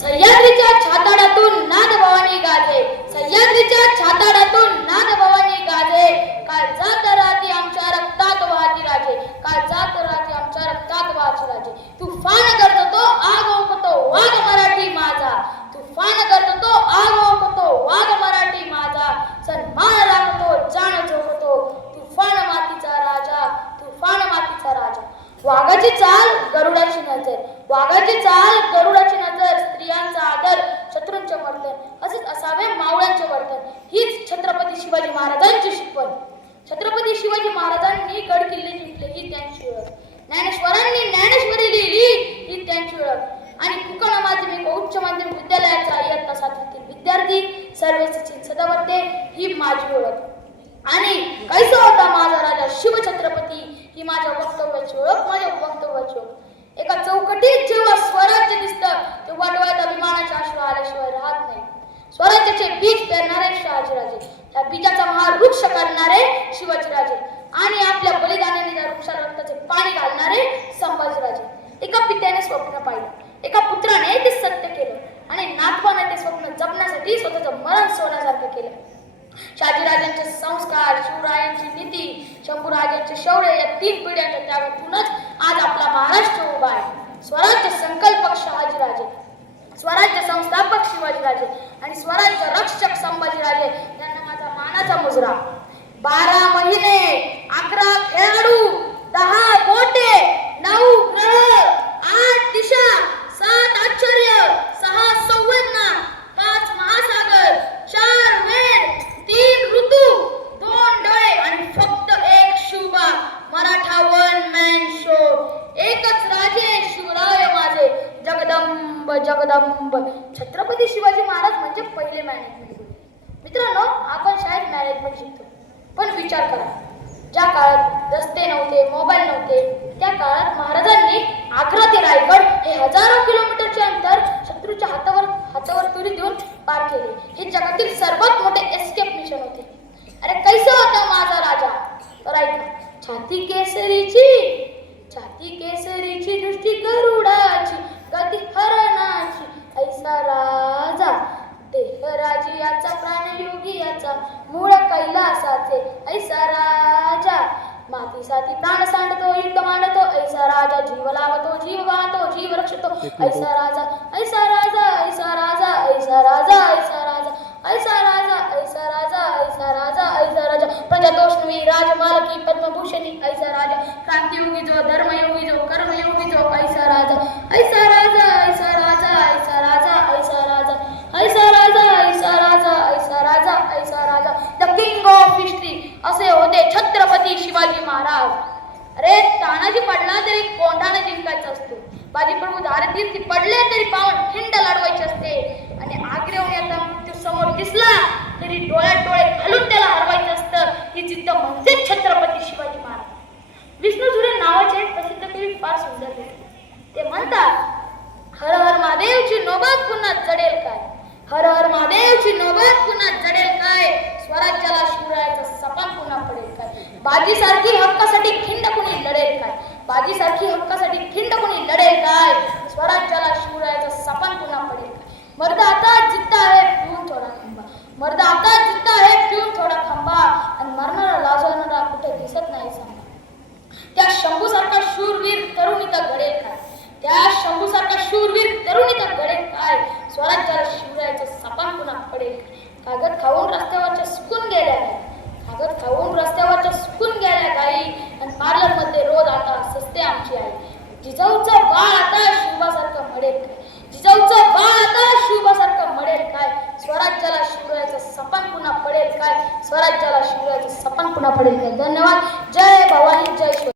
सह्याद्रीच्या छाताडातून नाद भवानी गाजे, सह्याद्रीच्या छाताडातून नाद भवानी गाजे. काल जात राहती आमच्या रक्तात वाहती राजे, काल जात राहती आमच्या रक्तात वाहती राजे. तुफान करतो तो आग ओकतो वाघ मराठी माझा, तुफान करतो तो आग ओकतो वाघ मराठी माझा. सन्मान राखतो जाण झोपतो तुफान मातीचा राजा, तुफान मातीचा राजा. वाघाची चाल गरुडाची नजर, वाघाची चाल गरुडाची नजर. स्त्रियांचा आदर शत्रूंचे मर्दन, असेच असावे मावळ्यांचे वर्तन. हीच छत्रपती शिवाजी महाराजांची शिकवण. छत्रपती शिवाजी महाराजांनी गड किल्ले जिंकले ही त्यांची ओळख, ज्ञानेश्वरांनी ज्ञानेश्वरी लिहिली ही त्यांची ओळख. आणि कुकण माध्यमिक उच्च माध्यमिक विद्यालयाचा इयत्ता सातवीतील विद्यार्थी सर्वे सचिन सदावर्ते ही माझी ओळख. आणि कैसा होता माझा राजा शिवछत्रपती ही माझ्या वक्तव्याची ओळख, माझ्या वक्तव्याची ओळख. एका चौकटीत जेव्हा स्वराज्य दिसतं तेव्हा डोळ्यात अभिमानाचे अश्रू आल्याशिवाय राहत नाही. स्वराज्याचे बीज पेरणारे शहाजीराजे, त्या बीजाचा महावृक्ष करणारे शिवाजीराजे आणि आपल्या बलिदानाने त्या वृक्षाला रक्ताचे पाणी घालणारे संभाजीराजे. एका पित्याने स्वप्न पाहिलं, एका पुत्राने ते सत्य केलं आणि नातवाने ते स्वप्न जपण्यासाठी स्वतःचं मरण सोन्यासारखं केलं. शहाजीराजांचे संस्कार, शिवरायांची नीती, शंभूराजांचे शौर्य या 3 पिढ्यांच्या त्यागातूनच आज आपला महाराष्ट्र उभा आहे. स्वराज्य संकल्पक शहाजीराजे, स्वराज्य संस्थापक शिवाजीराजे आणि स्वराज्य रक्षक संभाजीराजे यांना माझा मानाचा मुजरा. 12 महिने, 11 खेळाडू, 10 बोटे, 9 ग्रह, 8 दिशा, 7 आश्चर्य, 6 संवेदना, 5 महासागर, 4 वेद, 3 ऋतू, 2 डोळे आणि फक्त 1 Shivba. Maratha one man show. एकच राजे शिवराय माझे, जगदंब जगदंब. छत्रपती शिवाजी महाराज म्हणजे पहिले मॅनेजमेंट. मित्रांनो, आपण शाळेत मॅनेजमेंट शिकतो, पण विचार करा, ज्या काळात रस्ते नव्हते, मोबाईल नव्हते, त्या काळात महाराजांनी आग्रा ते रायगड हे हजारो किलोमीटरचे अंतर शत्रूच्या हातावर तुरी देऊन पार केले. हे जगातील सर्वात मोठे एस्केप मिशन होते. अरे कैसा होता माझा राजा, तर ऐका. छाती केसरीची, छाती केसरीची, दृष्टी गरुडाची, गती हरणाची, ऐसा राजा. देह राजियाचा, प्राण योगियाचा, मूळ कैलासाचे, ऐसा राजा. मातीसाठी प्राण सांडतो, युद्ध मांडतो, ऐसा राजा. जीव लावतो, जीव वाहतो, जीव रक्षतो, ऐसा राजा. ऐसा राजा, ऐसा राजा, ऐसा राजा, ऐसा राजा, ऐसा राजा, ऐसा राजा, ऐसा राजा, ऐसा राजा. प्रजातोषणी राजमालकी पद्मभूषणी, ऐसा राजा. क्रांतियोगी जो, धर्मयोगी जो, कर्मयोगी जो, ऐसा राजा. ऐसा राजा, ऐसा राजा, ऐसा राजा, ऐसा राजा, ऐसा राजा, ऐसा राजा, ऐसा राजा, ऐसा राजा. द किंग ऑफ हिस्ट्री असे होते छत्रपती शिवाजी महाराज. अरे तानाजी पडला तरी कोंढाणा जिंकायचा असतो, बाजीप्रभू धारतीर्थी पडले तरी पावन खिंड लढवायचे असते आणि आग्र्याहून येता मृत्यू समोर दिसला तरी डोळ्यात डोळे घालून त्याला हरवायचं असतं. ही जिद्द म्हणजेच छत्रपती शिवाजी महाराज. विष्णू झुरे नावाचे प्रसिद्ध कवी फार सुंदर होते. ते म्हणतात, हर हर महादेवची नोबत पुन्हा जडेल काय, हर हर महादेवची नोबत पुन्हा जडेल काय, स्वराज्याला शिवरायाचं सपान पुन्हा पडेल काय. बाजीसारखी हक्कासाठी खिंड कुणी लढेल काय, बाजीसारखी हक्कासाठी खिंड कुणी लढेल काय, स्वराज्याला शिवरायाचं सपान पुन्हा पडेल काय. मर्द आता जिद्द आहे पिऊन थोडा खंबा, मर्द आता जिद्द आहे पिऊन थोडा खंबा आणि मरणारा लाजवणारा कुठे दिसत नाही सांगा. त्या शंभूसारखा शूरवीर तरुणी तर घडेल काय, त्या शंभूसारखा शूरवीर तरुणी तर घडेल काय, स्वराज्याला शिवरायाचं सपान पुन्हा पडेल काय. कागद खाऊन रस्त्यावरच्या सुकून गेल्या गाई, कागद खाऊन रस्त्यावरच्या सुकून गेल्या गाई आणि पार्लरमध्ये रोज आता सस्ते आमची आई. जिजाऊचं बाळ आता शिवबासारखं मडेल काय, जिजाऊचं बाळ आता शिवबासारखं मडेल काय, स्वराज्याला शिवरायाचं सपान पुन्हा पडेल काय, स्वराज्याला शिवरायाचं सपान पुन्हा पडेल काय. धन्यवाद. जय भवानी, जय शिव.